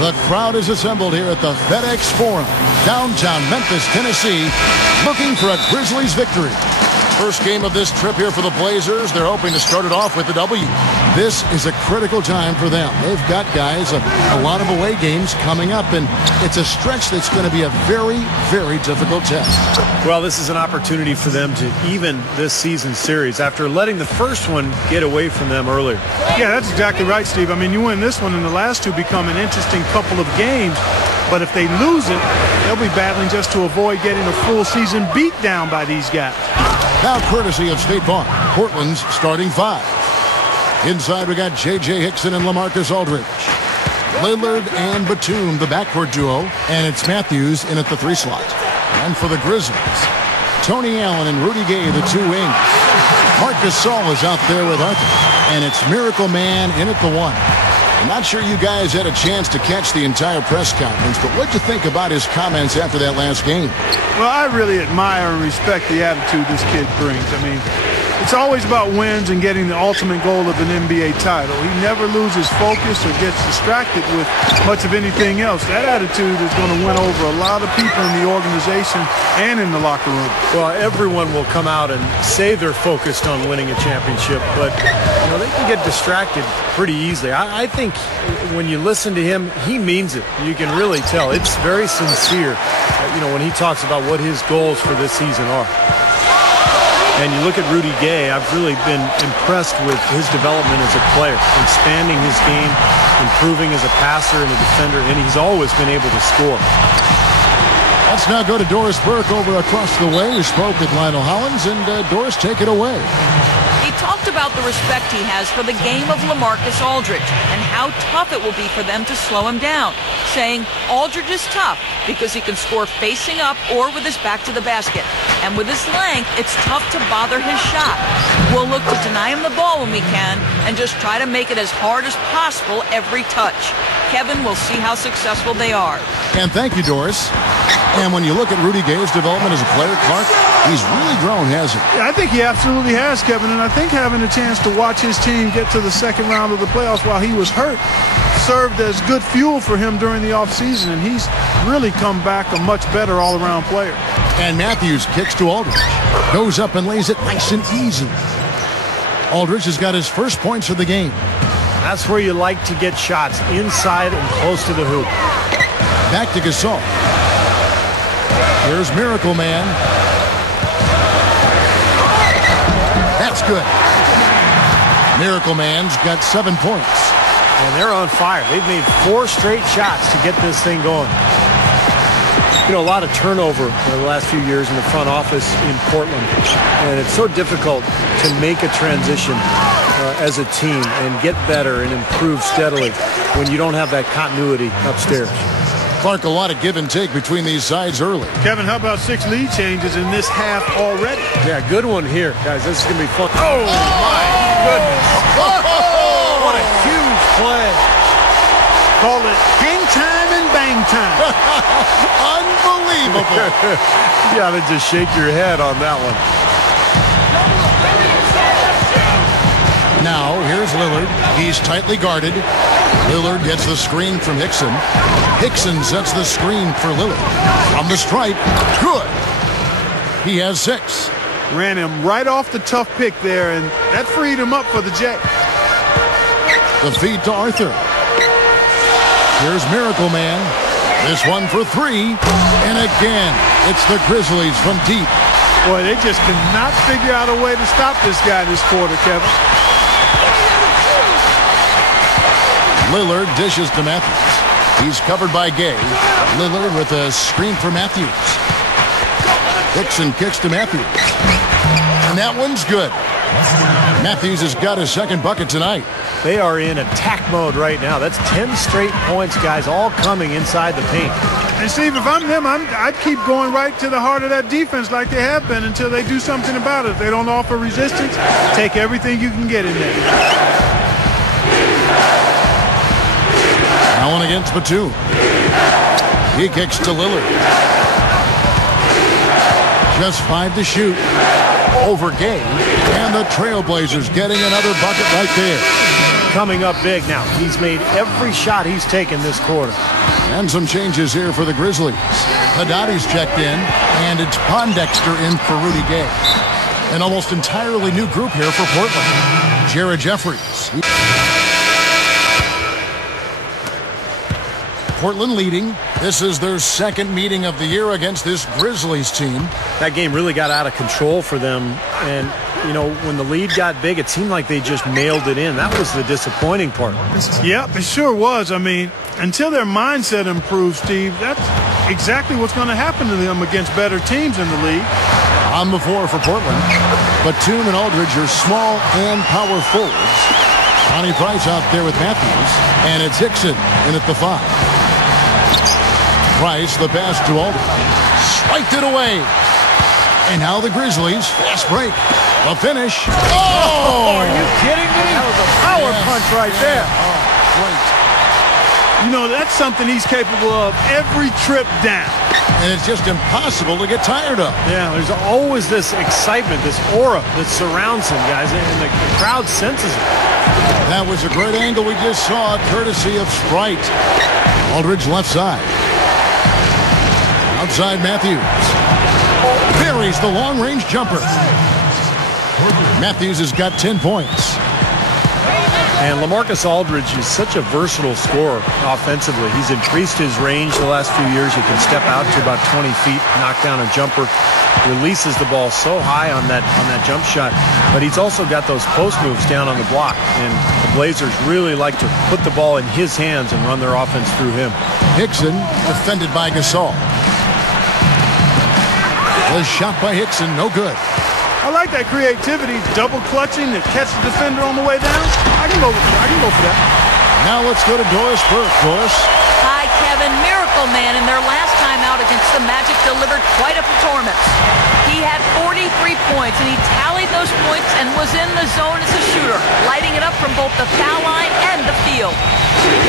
The crowd is assembled here at the FedEx Forum, downtown Memphis, Tennessee, looking for a Grizzlies victory. First game of this trip here for the Blazers. They're hoping to start it off with a W. This is a critical time for them. They've got, guys, a lot of away games coming up, and it's a stretch that's going to be a very, very difficult test. Well, this is an opportunity for them to even this season series after letting the first one get away from them earlier. Yeah, that's exactly right, Steve. I mean, you win this one, and the last two become an interesting couple of games. But if they lose it, they'll be battling just to avoid getting a full season beat down by these guys. Now, courtesy of State Farm, Portland's starting five. Inside, we got J.J. Hickson and LaMarcus Aldridge. Lillard and Batum, the backcourt duo. And it's Matthews in at the 3 slot. And for the Grizzlies, Tony Allen and Rudy Gay, the 2 wings. Marcus Gasol is out there with Arthur. And it's Miracle Man in at the 1. I'm not sure you guys had a chance to catch the entire press conference, but what'd you think about his comments after that last game? Well, I really admire and respect the attitude this kid brings. I mean, it's always about wins and getting the ultimate goal of an NBA title. He never loses focus or gets distracted with much of anything else. That attitude is going to win over a lot of people in the organization and in the locker room. Well, everyone will come out and say they're focused on winning a championship, but you know, they can get distracted pretty easily. I think when you listen to him, he means it. You can really tell. It's very sincere, you know, when he talks about what his goals for this season are. And you look at Rudy Gay, I've really been impressed with his development as a player, expanding his game, improving as a passer and a defender, and he's always been able to score. Let's now go to Doris Burke over across the way. We spoke with Lionel Hollins, and Doris, take it away. He talked about the respect he has for the game of LaMarcus Aldridge and how tough it will be for them to slow him down, saying Aldridge is tough because he can score facing up or with his back to the basket. And with his length, it's tough to bother his shot. We'll look to deny him the ball when we can and just try to make it as hard as possible every touch. Kevin, we'll see how successful they are. And thank you, Doris. And when you look at Rudy Gay's development as a player, Clark, he's really grown, hasn't he? I think he absolutely has, Kevin. And I think having a chance to watch his team get to the second round of the playoffs while he was hurt served as good fuel for him during the offseason. And he's really come back a much better all-around player. And Matthews kicks to Aldridge. Goes up and lays it nice and easy. Aldridge has got his first points of the game. That's where you like to get shots, inside and close to the hoop. Back to Gasol. Here's Miracle Man. That's good. Miracle Man's got 7 points. And they're on fire. They've made 4 straight shots to get this thing going. You know, a lot of turnover in the last few years in the front office in Portland. And it's so difficult to make a transition as a team and get better and improve steadily when you don't have that continuity upstairs. Clark, a lot of give and take between these sides early. Kevin, how about 6 lead changes in this half already? Yeah, good one here. Guys, this is going to be fun. Oh, my goodness. What a huge play. Call it hang time and bang time. Unbelievable. You got to just shake your head on that one. Now, here's Lillard. He's tightly guarded. Lillard gets the screen from Hickson. Hickson sets the screen for Lillard. From the stripe. Good. He has 6. Ran him right off the tough pick there, and that freed him up for the J. The feed to Arthur. Here's Miracle Man. This one for 3. And again, it's the Grizzlies from deep. Boy, they just cannot figure out a way to stop this guy this quarter, Kevin. Lillard dishes to Matthews. He's covered by Gay. Lillard with a screen for Matthews. Hickson kicks to Matthews. And that one's good. Matthews has got his second bucket tonight. They are in attack mode right now. That's 10 straight points, guys, all coming inside the paint. And Steve, if I'm them, I'd keep going right to the heart of that defense like they have been until they do something about it. If they don't offer resistance, take everything you can get in there. Allen against Batum. He kicks to Lillard. Just 5 to shoot. Over Gay. And the Trailblazers getting another bucket right there. coming up big now. He's made every shot he's taken this quarter. And some changes here for the Grizzlies. Haddadi's checked in, and it's Pondexter in for Rudy Gay. An almost entirely new group here for Portland. Jared Jeffries. Portland leading. This is their second meeting of the year against this Grizzlies team. That game really got out of control for them. And, you know, when the lead got big, it seemed like they just mailed it in. That was the disappointing part. Yep, it sure was. I mean, until their mindset improves, Steve, that's exactly what's going to happen to them against better teams in the league. On the floor for Portland. Batum and Aldridge are small and power forwards. Connie Price out there with Matthews. And it's Hickson in at the 5. Price, the pass to Aldridge. Swiped it away. And now the Grizzlies. Fast break. The finish. Oh! Are you kidding me? That was a power punch right there. Oh, great. You know, that's something he's capable of every trip down. And it's just impossible to get tired of. Yeah, there's always this excitement, this aura that surrounds him, guys, and the crowd senses it. That was a great angle we just saw, courtesy of Sprite. Aldridge left side. Outside Matthews. Buries the long-range jumper. Matthews has got 10 points. And LaMarcus Aldridge is such a versatile scorer offensively. He's increased his range the last few years. He can step out to about 20 feet, knock down a jumper, releases the ball so high on that jump shot. But he's also got those post moves down on the block. And the Blazers really like to put the ball in his hands and run their offense through him. Hickson defended by Gasol. The shot by Hickson, no good. I like that creativity, double clutching to catch the defender on the way down. I can go for that. Now let's go to Doris Burke. Doris. Hi, Kevin. Miracle Man in their last time out against the Magic delivered quite a performance. He had 43 points, and he tallied those points and was in the zone as a shooter, lighting it up from both the foul line and the field.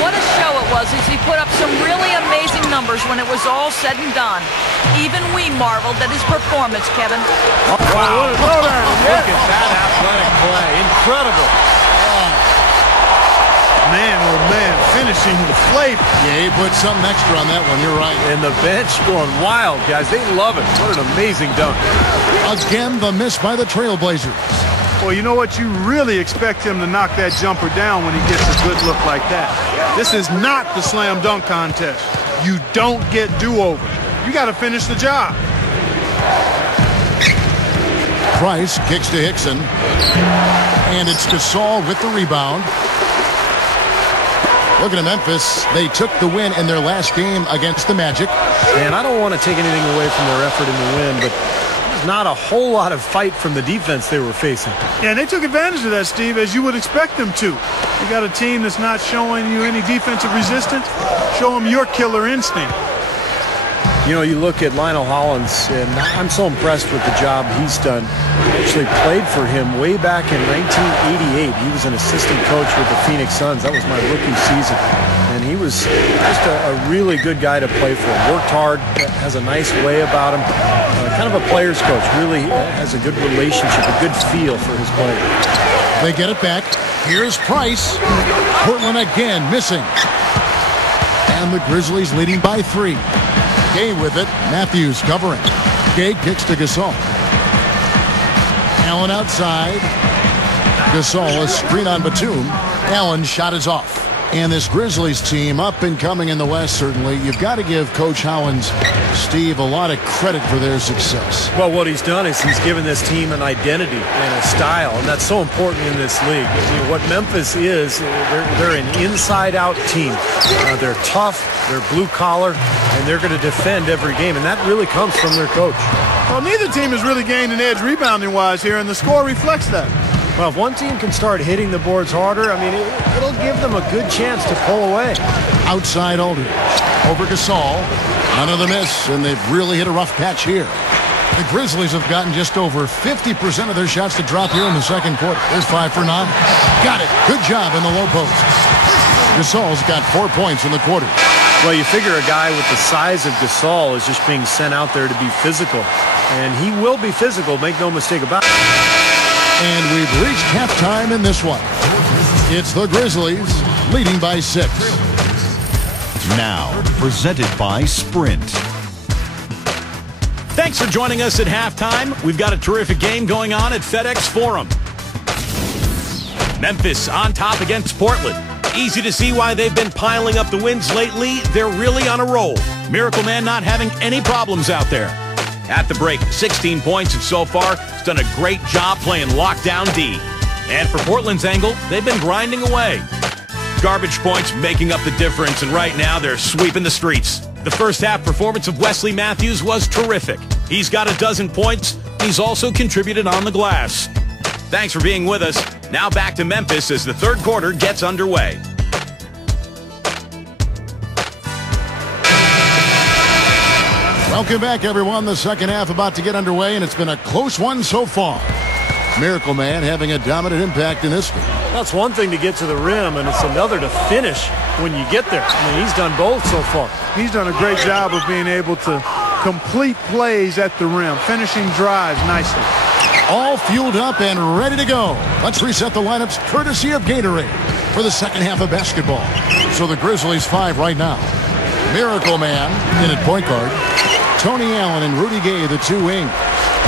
What a show it was as he put up some really amazing numbers when it was all said and done. Even we marveled at his performance, Kevin. Wow. Look at that athletic play. Incredible. Man, oh man, finishing the flavor. Yeah, he put something extra on that one. You're right. And the bench going wild, guys. They love it. What an amazing dunk. Again, the miss by the Trailblazers. Well, you know what? You really expect him to knock that jumper down when he gets a good look like that. This is not the slam dunk contest. You don't get do-overs. You got to finish the job. Price kicks to Hickson. And it's Gasol with the rebound. Looking at Memphis, they took the win in their last game against the Magic. And I don't want to take anything away from their effort in the win, but there's not a whole lot of fight from the defense they were facing. Yeah, and they took advantage of that, Steve, as you would expect them to. You got a team that's not showing you any defensive resistance. Show them your killer instinct. You know, you look at Lionel Hollins, and I'm so impressed with the job he's done. I actually played for him way back in 1988. He was an assistant coach with the Phoenix Suns. That was my rookie season. And he was just a really good guy to play for. Worked hard, has a nice way about him. Kind of a player's coach. Really has a good relationship, a good feel for his players. They get it back. Here's Price. Portland again missing. And the Grizzlies leading by 3. Gay with it. Matthews covering. Gay kicks to Gasol. Allen outside. Gasol, a screen on Batum. Allen's shot is off. And this Grizzlies team, up and coming in the West, certainly. You've got to give Coach Howland's Steve a lot of credit for their success. Well, what he's done is he's given this team an identity and a style, and that's so important in this league. You know, what Memphis is, they're an inside-out team. They're tough, they're blue-collar, and they're going to defend every game, and that really comes from their coach. Well, neither team has really gained an edge rebounding-wise here, and the score reflects that. Well, if one team can start hitting the boards harder, I mean, it'll give them a good chance to pull away. Outside Aldridge. Over Gasol. Another miss, and they've really hit a rough patch here. The Grizzlies have gotten just over 50% of their shots to drop here in the second quarter. There's 5 for 9. Got it. Good job in the low post. Gasol's got 4 points in the quarter. Well, you figure a guy with the size of Gasol is just being sent out there to be physical. And he will be physical, make no mistake about it. And we've reached halftime in this one. It's the Grizzlies leading by 6. Now, presented by Sprint. Thanks for joining us at halftime. We've got a terrific game going on at FedEx Forum. Memphis on top against Portland. Easy to see why they've been piling up the wins lately. They're really on a roll. Miracle Man not having any problems out there. At the break, 16 points and so far. He's done a great job playing lockdown D. And for Portland's angle, they've been grinding away. Garbage points making up the difference, and right now they're sweeping the streets. The first half performance of Wesley Matthews was terrific. He's got 12 points. He's also contributed on the glass. Thanks for being with us. Now back to Memphis as the third quarter gets underway. Welcome back, everyone. The second half about to get underway, and it's been a close one so far. Miracle Man having a dominant impact in this game. That's one thing to get to the rim, and it's another to finish when you get there. I mean, he's done both so far. He's done a great job of being able to complete plays at the rim, finishing drives nicely. All fueled up and ready to go. Let's reset the lineups courtesy of Gatorade for the second half of basketball. So the Grizzlies 5 right now. Miracle Man in at point guard. Tony Allen and Rudy Gay, the two wing.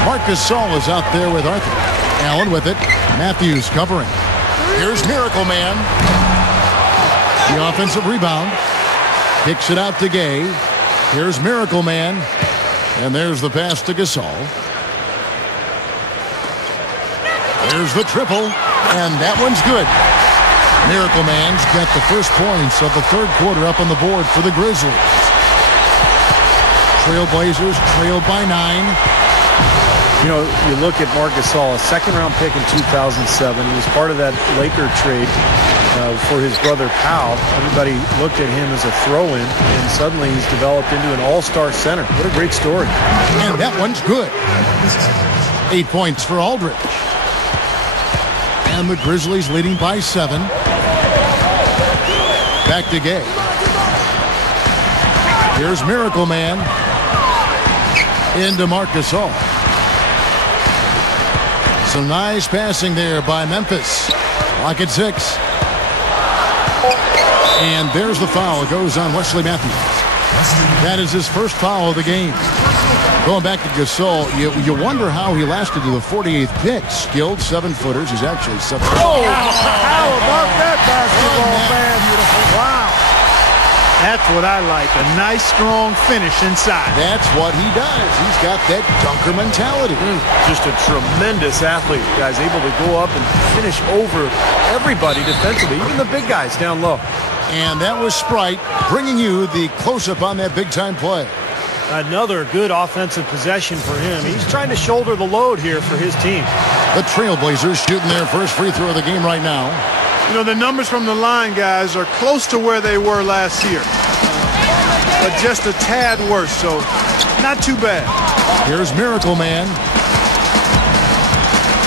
Marcus Saul is out there with Arthur. Allen with it. Matthews covering. Here's Miracle Man. The offensive rebound. Kicks it out to Gay. Here's Miracle Man. And there's the pass to Gasol. There's the triple. And that one's good. Miracle Man's got the first points of the third quarter up on the board for the Grizzlies. Trailblazers trailed by 9. You know, you look at Marcus Saul, a second-round pick in 2007. He was part of that Laker trade for his brother Powell. Everybody looked at him as a throw-in, and suddenly he's developed into an all-star center. What a great story. And that one's good. 8 points for Aldridge. And the Grizzlies leading by 7. Back to Gay. Here's Miracle Man. Into Marcus Saul. Some nice passing there by Memphis. Lock at 6. And there's the foul. It goes on Wesley Matthews. That is his first foul of the game. Going back to Gasol, you wonder how he lasted to the 48th pick. Skilled 7-footers. He's actually 7. Oh, how about that basketball, man? Wow. That's what I like. A nice, strong finish inside. That's what he does. He's got that dunker mentality. Just a tremendous athlete. Guy's able to go up and finish over everybody defensively, even the big guys down low. And that was Sprite bringing you the close-up on that big-time play. Another good offensive possession for him. He's trying to shoulder the load here for his team. The Trailblazers shooting their first free throw of the game right now. You know, the numbers from the line, guys, are close to where they were last year. But just a tad worse, so not too bad. Here's Miracle Man.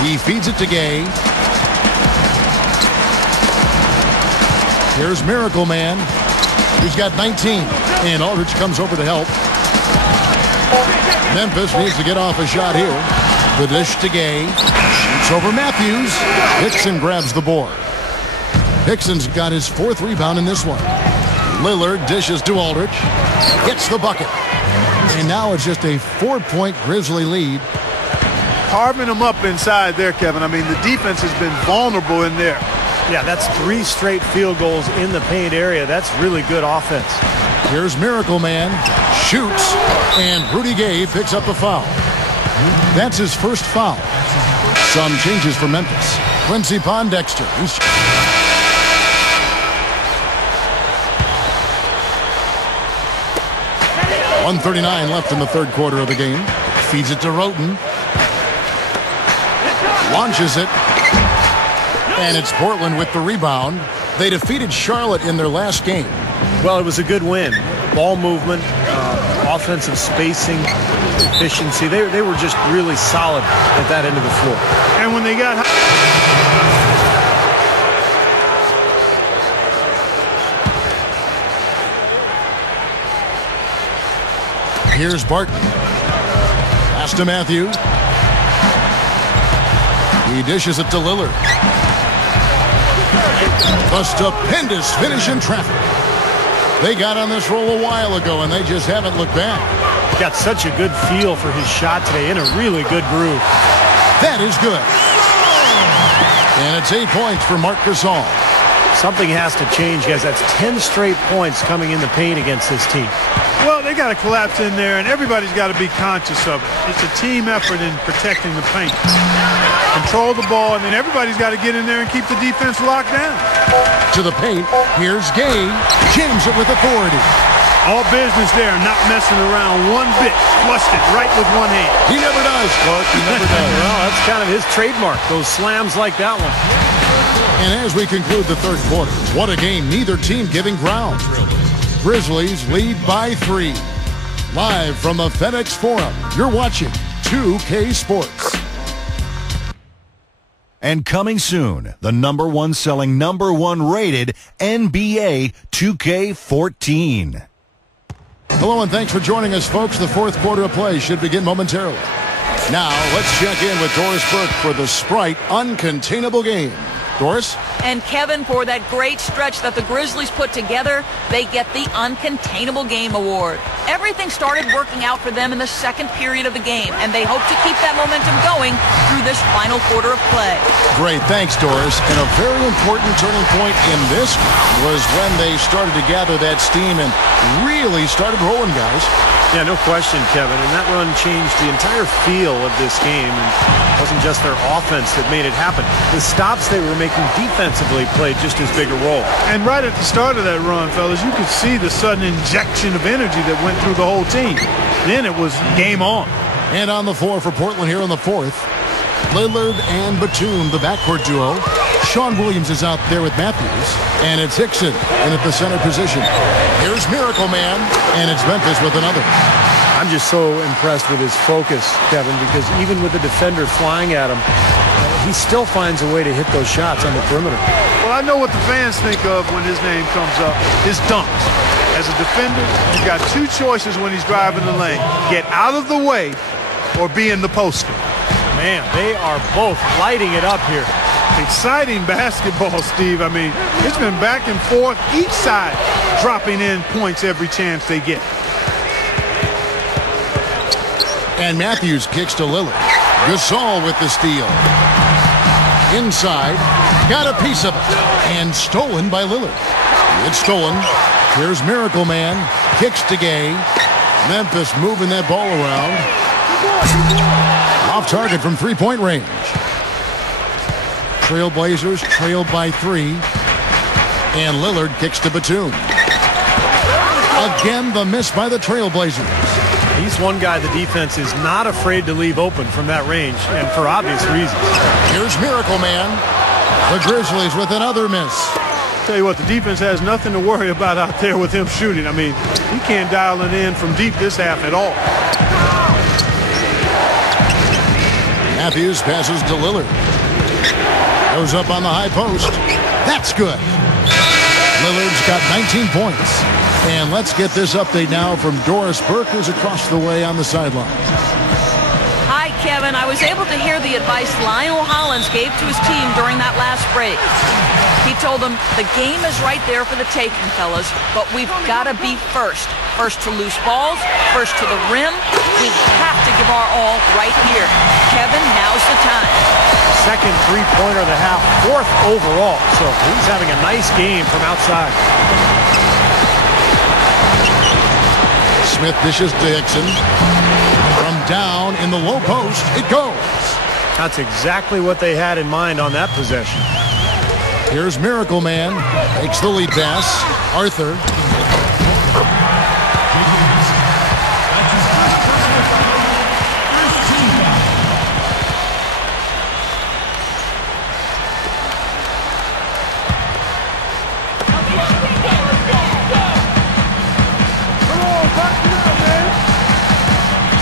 He feeds it to Gay. Here's Miracle Man. He's got 19. And Aldridge comes over to help. Memphis needs to get off a shot here. The dish to Gay. Shoots over Matthews. Hickson grabs the board. Hickson's got his 4th rebound in this one. Lillard dishes to Aldridge. Gets the bucket. And now it's just a 4-point Grizzly lead. Carving them up inside there, Kevin. I mean, the defense has been vulnerable in there. Yeah, that's 3 straight field goals in the paint area. That's really good offense. Here's Miracle Man. Shoots. And Rudy Gay picks up the foul. That's his first foul. Some changes for Memphis. Quincy Pondexter. 1:39 left in the third quarter of the game. Feeds it to Roten. Launches it. And it's Portland with the rebound. They defeated Charlotte in their last game. Well, it was a good win. Ball movement, offensive spacing, efficiency. They were just really solid at that end of the floor. And when they got Here's Barton. Pass to Matthew. He dishes it to Lillard. A stupendous finish in traffic. They got on this roll a while ago, and they just haven't looked back. Got such a good feel for his shot today, in a really good groove. That is good. And it's 8 points for Marc Gasol. Something has to change, guys. That's 10 straight points coming in the paint against this team. Well, they got to collapse in there, and everybody's got to be conscious of it. It's a team effort in protecting the paint. Control the ball, and then everybody's got to get in there and keep the defense locked down. To the paint, here's Gay. Jams it with authority. All business there, not messing around one bit. Flushed it right with one hand. He never does, Clark. He never does. Well, that's kind of his trademark, those slams like that one. And as we conclude the third quarter, what a game, neither team giving ground. Grizzlies lead by 3. Live from the FedEx Forum, you're watching 2K Sports. And coming soon, the #1 selling, #1 rated NBA 2K14. Hello and thanks for joining us, folks. The fourth quarter of play should begin momentarily. Now, let's check in with Doris Burke for the Sprite Uncontainable Game. Doris? And Kevin, for that great stretch that the Grizzlies put together, they get the Uncontainable Game Award. Everything started working out for them in the second period of the game, and they hope to keep that momentum going through this final quarter of play. Great, thanks, Doris. And a very important turning point in this was when they started to gather that steam and really started rolling, guys. Yeah, no question, Kevin. And that run changed the entire feel of this game. And it wasn't just their offense that made it happen. The stops they were making defensively played just as big a role. And right at the start of that run, fellas, you could see the sudden injection of energy that went through the whole team. Then it was game on. And on the floor for Portland here in the fourth, Lillard and Batum, the backcourt duo. Sean Williams is out there with Matthews, and it's Hickson in at the center position. Here's Miracle Man, and it's Memphis with another. I'm just so impressed with his focus, Kevin, because even with the defender flying at him, he still finds a way to hit those shots on the perimeter. Well, I know what the fans think of when his name comes up, his dunks. As a defender, you've got two choices when he's driving the lane. Get out of the way or be in the poster. Man, they are both lighting it up here. Exciting basketball, Steve. I mean, it's been back and forth, each side dropping in points every chance they get. And Matthews kicks to Lillard. Gasol with the steal. Inside, got a piece of it, and stolen by Lillard. It's stolen. Here's Miracle Man, kicks to Gay. Memphis moving that ball around. Off target from three-point range. Trailblazers trailed by 3. And Lillard kicks to Batum. Again, the miss by the Trailblazers. He's one guy the defense is not afraid to leave open from that range, and for obvious reasons. Here's Miracle Man. The Grizzlies with another miss. Tell you what, the defense has nothing to worry about out there with him shooting. I mean, he can't dial it in from deep this half at all. Matthews passes to Lillard. Goes up on the high post. That's good. Lillard's got 19 points. And let's get this update now from Doris Burke, who's across the way on the sideline. Hi, Kevin. I was able to hear the advice Lionel Hollins gave to his team during that last break. He told them, the game is right there for the taking, fellas, but we've got to be first. First to loose balls, first to the rim. We have to give our all right here. Kevin, now's the time. Second three-pointer of the half, 4th overall. So he's having a nice game from outside. Smith dishes to Hickson. From down in the low post, it goes. That's exactly what they had in mind on that possession. Here's Miracle Man. Takes the lead pass. Arthur.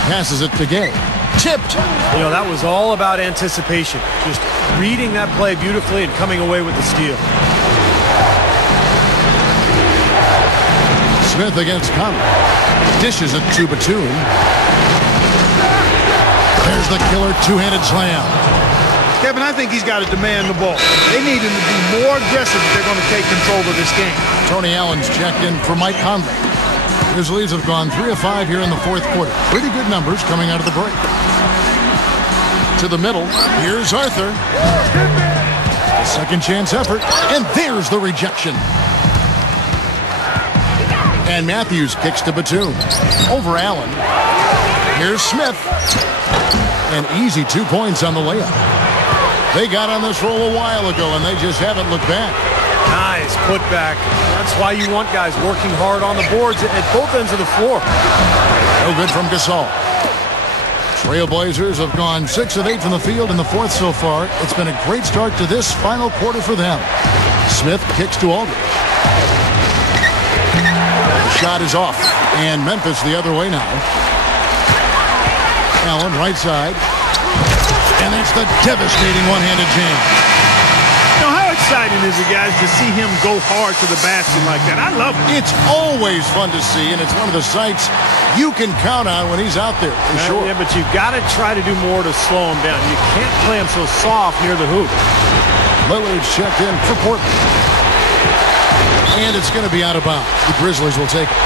Passes it to Gay. Tipped. You know, that was all about anticipation. Just reading that play beautifully and coming away with the steal. Smith against Conley. Dishes it to Batum. There's the killer two-handed slam. Kevin, I think he's got to demand the ball. They need him to be more aggressive if they're going to take control of this game. Tony Allen's checked in for Mike Conley. Grizzlies have gone 3 of 5 here in the fourth quarter. Pretty good numbers coming out of the break. To the middle. Here's Arthur. A second chance effort. And there's the rejection. And Matthews kicks to Batum. Over Allen. Here's Smith. An easy 2 points on the layup. They got on this roll a while ago, and they just haven't looked back. Nice putback. That's why you want guys working hard on the boards at both ends of the floor. No good from Gasol. Trailblazers have gone 6 of 8 from the field in the fourth so far. It's been a great start to this final quarter for them. Smith kicks to Aldridge. The shot is off, and Memphis the other way now. Allen right side. And that's the devastating one-handed jam. You know, how exciting is it, guys, to see him go hard to the basket like that? I love it. It's always fun to see, and it's one of the sights you can count on when he's out there, for sure. Yeah, but you've got to try to do more to slow him down. You can't play him so soft near the hoop. Lillard's checked in for Portland. And it's going to be out of bounds. The Grizzlies will take it.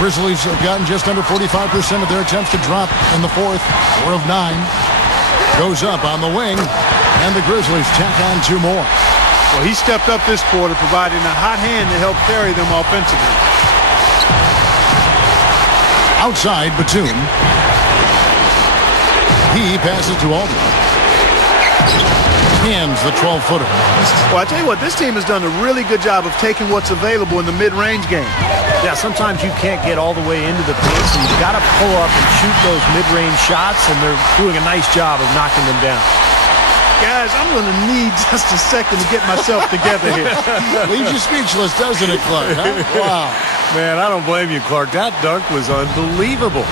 Grizzlies have gotten just under 45% of their attempts to drop in the fourth. 4 of 9. Goes up on the wing, and the Grizzlies tack on 2 more. Well, he stepped up this quarter, providing a hot hand to help carry them offensively. Outside, Batum. He passes to Aldridge. Hands the 12-footer. Well, I tell you what, this team has done a really good job of taking what's available in the mid-range game. Yeah, sometimes you can't get all the way into the paint, so you've got to pull up and shoot those mid-range shots, and they're doing a nice job of knocking them down. Guys, I'm going to need just a second to get myself together here. Leaves you speechless, doesn't it, Clark? Huh? Wow. Man, I don't blame you, Clark. That dunk was unbelievable.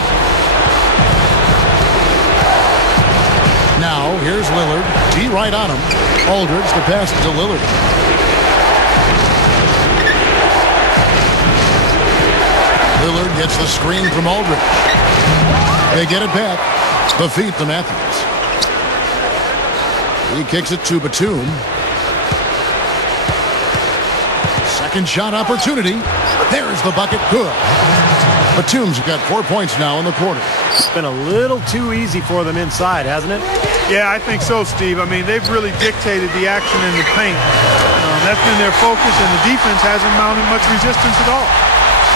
Now, here's Lillard. D right on him. Aldridge, the pass to Lillard. Lillard gets the screen from Aldridge. They get it back. The feet to Matthews. He kicks it to Batum. Second shot opportunity. There's the bucket. Good. Batum's got 4 points now in the quarter. It's been a little too easy for them inside, hasn't it? Yeah, I think so, Steve. I mean, they've really dictated the action in the paint. That's been their focus, and the defense hasn't mounted much resistance at all.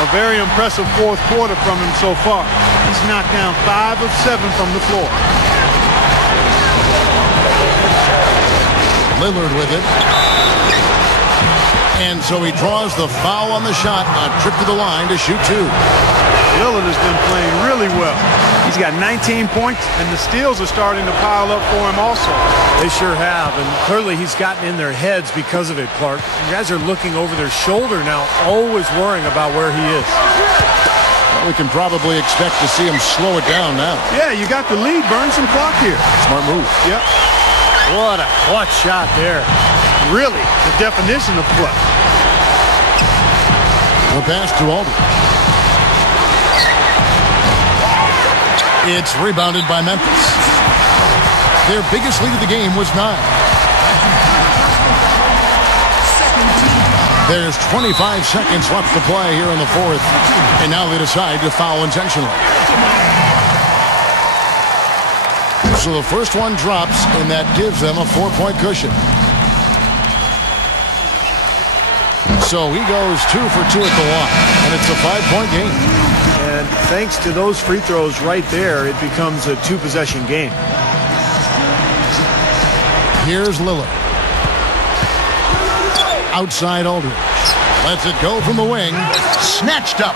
A very impressive fourth quarter from him so far. He's knocked down 5 of 7 from the floor. Lillard with it. And so he draws the foul on the shot. A trip to the line to shoot 2. Lillard has been playing really well. He's got 19 points, and the steals are starting to pile up for him also. They sure have, and clearly he's gotten in their heads because of it, Clark. You guys are looking over their shoulder now, always worrying about where he is. Well, we can probably expect to see him slow it down now. Yeah, you got the lead. Burn some clock here. Smart move. Yep. What a clutch shot there. Really, the definition of clutch. The pass to Aldridge. It's rebounded by Memphis. Their biggest lead of the game was 9. There's 25 seconds left to play here in the fourth. And now they decide to foul intentionally. So the first one drops, and that gives them a 4-point cushion. So he goes 2 for 2 at the line, and it's a 5-point game. And thanks to those free throws right there, it becomes a 2-possession game. Here's Lillard. Outside Aldridge. Lets it go from the wing. Snatched up.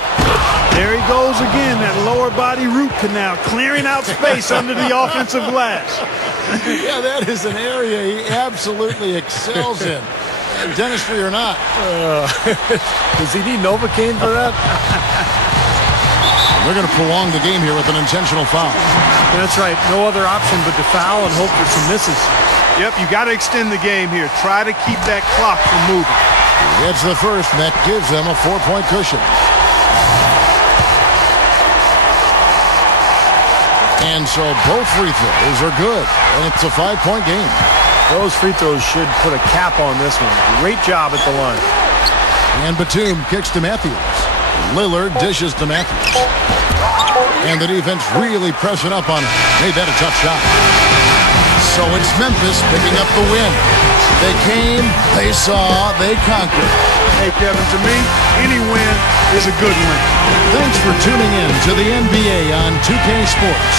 There he goes again, that lower body root canal, clearing out space under the offensive glass. Yeah, that is an area he absolutely excels in. Dentistry or not. Does he need Novocaine for that? They're going to prolong the game here with an intentional foul. That's right. No other option but to foul and hope for some misses. Yep, you got to extend the game here. Try to keep that clock from moving. It's the first, and that gives them a 4-point cushion. And so both free throws are good, and it's a 5-point game. Those free throws should put a cap on this one. Great job at the line. And Batum kicks to Matthews. Lillard dishes to Matthews. And the defense really pressing up on him. Made that a tough shot. So it's Memphis picking up the win. They came, they saw, they conquered. Hey, Kevin, to me, any win is a good win. Thanks for tuning in to the NBA on 2K Sports.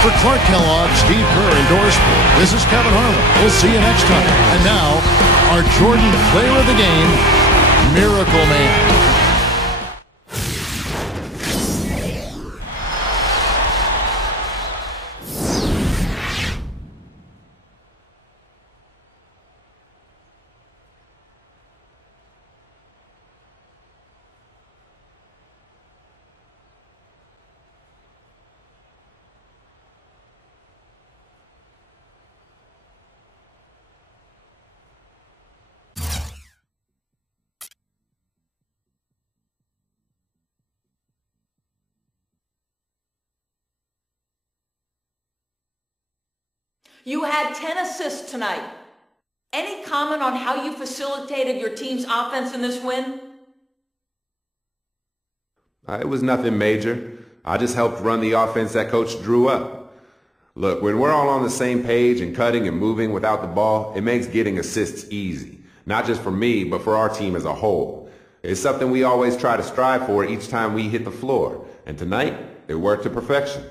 For Clark Kellogg, Steve Kerr, and Doris Sport, this is Kevin Harlan. We'll see you next time. And now, our Jordan player of the game, Miracle Man. You had 10 assists tonight. Any comment on how you facilitated your team's offense in this win? It was nothing major. I just helped run the offense that Coach drew up. Look, when we're all on the same page and cutting and moving without the ball, it makes getting assists easy. Not just for me, but for our team as a whole. It's something we always try to strive for each time we hit the floor. And tonight, it worked to perfection.